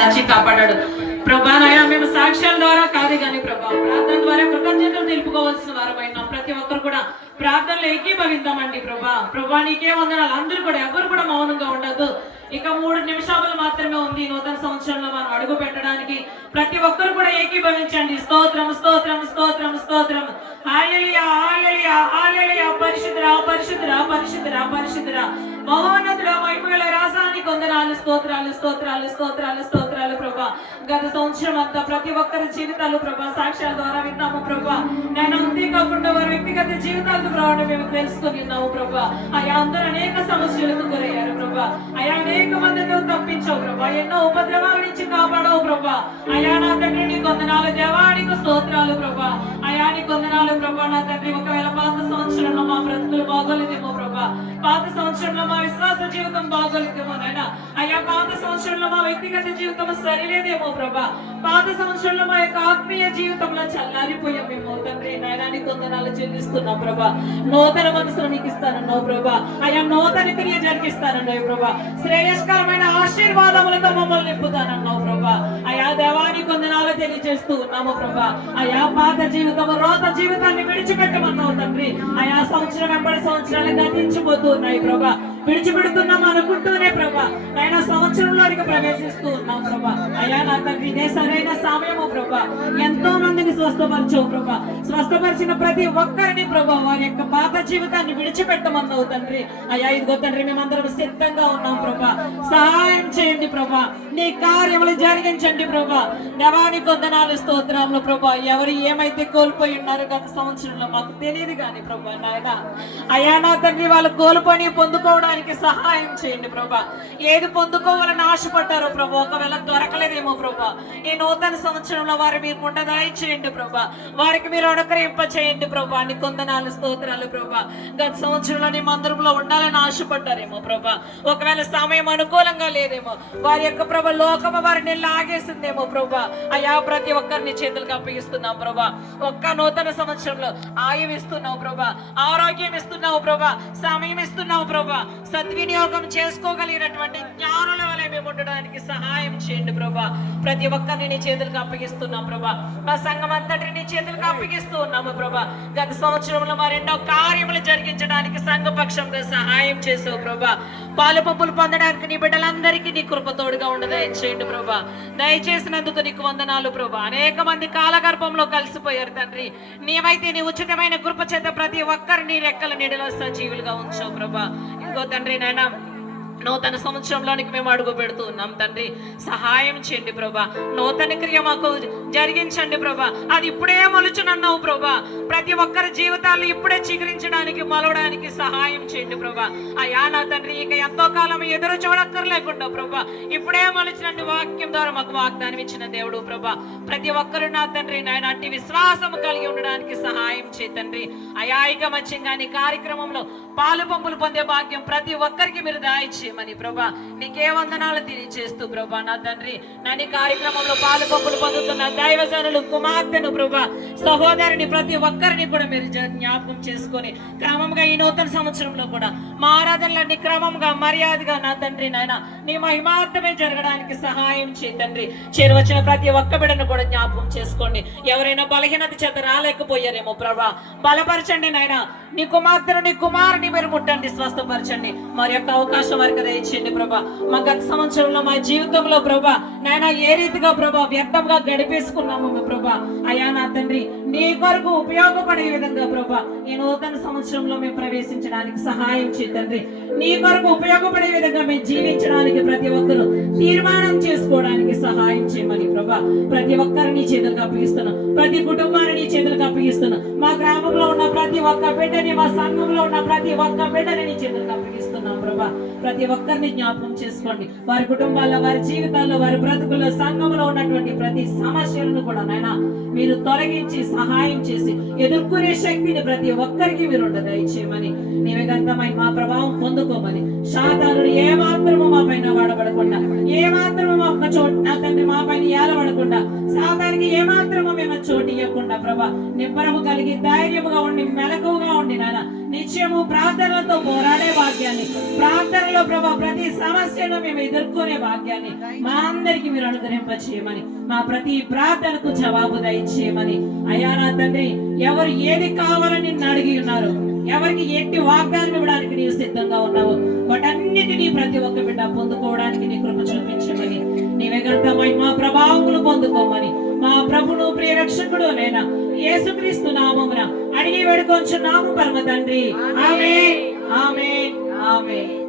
కాచి కాపాడాడు ప్రభా. నాయన మేము సాక్ష్యాల ద్వారా కాదు కానీ ప్రభా, ప్రార్థన ద్వారా కృతజ్ఞతలు తెలుపుకోవాల్సిన వారమైనా ప్రతి ఒక్కరు కూడా ప్రార్థనలు ఏకీభవిద్దామండి ప్రభా. ప్రభా నీకే వందనాలు. అందరూ కూడా ఎవరు కూడా మౌనంగా ఉండదు. ఇక 3 నిమిషాలు మాత్రమే ఉంది నూతన సంవత్సరంలో మనం అడుగు పెట్టడానికి. ప్రతి ఒక్కరు కూడా ఏకీభవించండి. స్తోత్రం స్తోత్రం స్తోత్రం స్తోత్రం. హల్లెలూయా హల్లెలూయా హల్లెలూయా. పరిశుద్ధుడా పరిశుద్ధుడా పరిశుద్ధుడా పరిశుద్ధుడా మహోన్నతుడా మహిమగల రాసానికి వందనాలు. స్తోత్రాలు స్తోత్రాలు స్తోత్రాలు స్తోత్రాలు ప్రభా. గత సంవత్సరం అంతా ప్రతి ఒక్కరి జీవితాలు ప్రభా సాక్ష్యాల ద్వారా విన్నాము ప్రభా. నేను అంతేకాకుండా వారి వ్యక్తిగత జీవితాలతో ప్రభావం మేము తెలుసుకుని ఉన్నాము ప్రభా. అయా అందరూ అనేక సమస్యలకు గురయ్యారు ప్రభా. అయా అనేక మందిని తప్పించావు ప్రభా. ఎన్నో ఉపద్రవాల నుంచి కాపాడవు ప్రభా. అయా నా తండ్రి నీ వందనాలు దేవా, నీకు స్తోత్రాలు ప్రభా. అయా నీ వందనాలు ప్రభా. నా తండ్రి ఒకవేళ పాత సంవత్సరంలో మా బ్రతుకులు బాగోలేదేమో ప్రభా, పాత సంవత్సరంలో మా విశ్వాస జీవితం బాగోలేదేమో నాయన. అయ్యా పాత సంవత్సరంలో మా వ్యక్తిగత జీవితం సరిలేదేమో ప్రభా. పాత సంవత్సరంలో మా యొక్క ఆత్మీయ జీవితంలో చల్లారిపోయామేమో తండ్రి. నాయన నీకు వందనాలు చెల్లిస్తున్నాం ప్రభా. నూతన మనసును నీకు ఇస్తానన్నావు ప్రభా. అయ్యా నూతన క్రియ జరిగిస్తానన్నావు ప్రభా. శ్రేయస్కరమైన ఆశీర్వాదములతో మమ్మల్ని నింపుతానన్నావు ప్రభా. అయా దేవానికి వందనాలు తెలియజేస్తూ ఉన్నాము ప్రభా. అయా పాత జీవితం రోత జీవితాన్ని విడిచిపెట్టమన్నావు తండ్రి. అయా సంవత్సరం వెంబడి సంవత్సరాలు గతించిపోతూ ఉన్నాయి ప్రభా. విడిచిపెడుతున్నాం అనుకుంటూనే ప్రభా ఆయన సంవత్సరంలోనికి ప్రవేశిస్తూ ఉన్నాం ప్రభా. అయా నా తండ్రి ఇదే సరైన సమయము ప్రభా. ఎంతో మందిని స్వస్థపరచవు ప్రభా. స్వస్థపరిచిన ప్రతి ఒక్కరిని ప్రభా వారి యొక్క పాత జీవితాన్ని విడిచిపెట్టమన్నావు తండ్రి. అయా ఇదిగో తండ్రి మేమందరం సిద్ధంగా ఉన్నాం ప్రభా. సహాయం చేయండి ప్రభా. నీ కార్యములు జరిగించండి ప్రభా. దేవానికి వందనాలు స్తోత్రములు ప్రభా. ఎవరు ఏమైతే కోల్పోయి ఉన్నారో గత సంవత్సరంలో మాకు తెలియదు కానీ ప్రభా నాయన. అయా నా తండ్రి వాళ్ళు కోల్పోని పొందుకోవడానికి సహాయం చేయండి ప్రభా. ఏది పొందుకోవాలని ఆశపడ్డారో ప్రభా ఒకవేళ దొరకలేదేమో ప్రభా, ఈ నూతన సంవత్సరంలో వారు మీరు ఉండదాయి చేయండి ప్రభా. వారికి మీరు అనుగ్రహింప చేయండి ప్రభా. నీ కొందనాలు స్తోత్రాలు ప్రభా. గత సంవత్సరంలో నీ మందిరంలో ఉండాలని ఆశపడ్డారేమో ప్రభా. ఒకవేళ సమయం అనుకూలంగా లేదేమో, వారి యొక్క ప్రభా లోకము వారిని లాగేసిందేమో ప్రభా. అయా ప్రతి ఒక్కరిని చేతులకు అప్పగిస్తున్నాం ప్రభా. ఒక్క నూతన సంవత్సరంలో ఆయువు ఇస్తున్నావు ప్రభా, ఆరోగ్యం ఇస్తున్నావు ప్రభా, సమయం ఇస్తున్నావు ప్రభా. సద్వినియోగం చేసుకోగలిగినటువంటి జ్ఞానుల వలె మేము ఉండడానికి సహాయం చేయండి ప్రభా. ప్రతి ఒక్కరిని నీ చేతులకు అప్పగిస్తున్నాం ప్రభా. మా సంఘం అంతటిని నీ చేతులకు అప్పగిస్తూ ఉన్నాము ప్రభా. గత సంవత్సరంలో మరి ఎన్నో కార్యములు జరిగించడానికి సంఘపక్షంగా సహాయం చేసావు ప్రభా. పాలు పంపులు పొందడానికి నీ బిడ్డలందరికీ నీ కృప తోడుగా ఉండదయచేయండి ప్రభా. దయచేసినందుకు నీకు వందనాలు ప్రభా. అనేక మంది కాలగర్భంలో కలిసిపోయారు తండ్రి. నీవైతే నీ ఉచితమైన కృప చేత ప్రతి ఒక్కరిని రెక్కల నీడలో సజీవులుగా ఉంచావు ప్రభా. ఇంకో తండ్రి నాయన నూతన సంవత్సరంలోనికి మేము అడుగు పెడుతూ ఉన్నాం తండ్రి. సహాయం చేయండి ప్రభా. నూతన క్రియ మాకు జరిగించండి ప్రభా. అది ఇప్పుడే మొలుచునన్నావు ప్రభా. ప్రతి ఒక్కరి జీవితాలు ఇప్పుడే చిగురించడానికి మలవడానికి సహాయం చేయండి ప్రభా. అయా నా తండ్రి ఇక ఎంతో కాలం ఎదురు చూడక్కర్లేకుండా ప్రభా ఇప్పుడే మొలిచినట్టు వాక్యం ద్వారా మాకు వాగ్దానం ఇచ్చిన దేవుడు ప్రభా. ప్రతి ఒక్కరు నా తండ్రి నాయన అట్టి విశ్వాసం కలిగి ఉండడానికి సహాయం చేయి తండ్రి. అయా ఐకమత్యంగా నీ కార్యక్రమంలో పాలు పంపులు పొందే భాగ్యం ప్రతి ఒక్కరికి మీరు దాయిచ్చేయమని ప్రభా నీకే వందనాలు తెలియజేస్తూ ప్రభా నా తండ్రి నన్ను కార్యక్రమంలో పాలు పంపులు పొందుతున్న దైవజనులు కుమార్తెను ప్రభా సహోదరుని ప్రతి ఒక్కరిని కూడా మీరు జ్ఞాపకం చేసుకొని క్రమంగా ఈ నూతన సంవత్సరంలో కూడా మా ఆరాధనలన్నీ క్రమంగా మర్యాదగా నా తండ్రి నాయన నీ మహిమార్థమే జరగడానికి సహాయం చేయి తండ్రి. చేరువచ్చిన ప్రతి ఒక్క బిడ్డను కూడా జ్ఞాపకం చేసుకోండి. ఎవరైనా బలహీనత చేత రాలేకపోయారేమో ప్రభా బలపరచండి నాయన. నీ కుమార్తెను నీ కుమారుని మీరు ముట్టండి, స్వస్థపరచండి. మరి యొక్క అవకాశం వారికి దయచేయండి ప్రభా. మా గత సంవత్సరంలో మా జీవితంలో ప్రభా నాయన ఏ రీతిగా ప్రభా వ్యర్థంగా గడిపేసుకున్నాము ప్రభా. అయా నా తండ్రి నీ కొరకు ఉపయోగపడే విధంగా ప్రభా ఈ నూతన సంవత్సరంలో మేము ప్రవేశించడానికి సహాయం చేయి తండ్రి. నీ కొరకు ఉపయోగపడే విధంగా మేము జీవించడానికి ప్రతి ఒక్కరు తీర్మానం చేసుకోవడానికి సహాయం చేయమని ప్రభా ప్రతి ఒక్కరిని చేతులకు అప్పగిస్తున్నాం. ప్రతి కుటుంబాన్ని నీ చేతులకు అప్పగిస్తున్నాం. మా గ్రామంలో ఉన్న ప్రతి ఒక్క బిడ్డని, మా సంఘంలో ఉన్న ప్రతి ఒక్క బిడ్డని నీ చేతులకు అప్పగిస్తున్నాం ప్రభా. ప్రతి ఒక్కరిని జ్ఞాపకం చేసుకోండి. వారి కుటుంబాల్లో, వారి జీవితాల్లో, వారి బ్రతుకుల్లో, సంఘంలో ఉన్నటువంటి ప్రతి సమస్యలను కూడా నాయన మీరు తొలగించి సహాయం చేసి ఎదుర్కొనే శక్తిని ప్రతి ఒక్కరికి మీరు దయచేయమని నీవే గంతమై మా ప్రభావం పొందుకోమని సాతానుడు ఏ మాత్రము మా పైన వాడబడకుండా, ఏ మాత్రము మా చోటు నా తండ్రి మా పైన ఏలబడకుండా, సాతానికి ఏ మాత్రము మేము చోటు లేకుండా ప్రభా నిబ్బరము కలిగి ధైర్యముగా ఉండి మెలకువగా ఉండి నాయన నిత్యము ప్రార్థనలతో పోరాడే భాగ్యాన్ని, ప్రార్థనలో ప్రభా ప్రతి సమస్యను మేము ఎదుర్కొనే భాగ్యాన్ని మా అందరికి మీరు అనుగ్రహింపచేయమని, మా ప్రతి ప్రార్థనకు జవాబు దయచేయమని. అయ్యా నా తండ్రి, ఎవరు ఏది కావాలని నిన్ను అడిగి ఉన్నారు, ఎవరికి ఎట్టి వాగ్దానం ఇవ్వడానికి నీవు సిద్ధంగా ఉన్నావు, వాటన్నిటినీ ప్రతి ఒక్క బిడ్డ పొందుకోవడానికి నీ కృప చూపించమని, నీవే గంట మహిమ ప్రభావములు పొందుకోమని మా ప్రభును ప్రియ రక్షకుడు నేనా యేసుక్రీస్తు నామమున అడిగి వేడుకొంచున్నాము పరమ తండ్రి. ఆమేన్, ఆమేన్, ఆమేన్.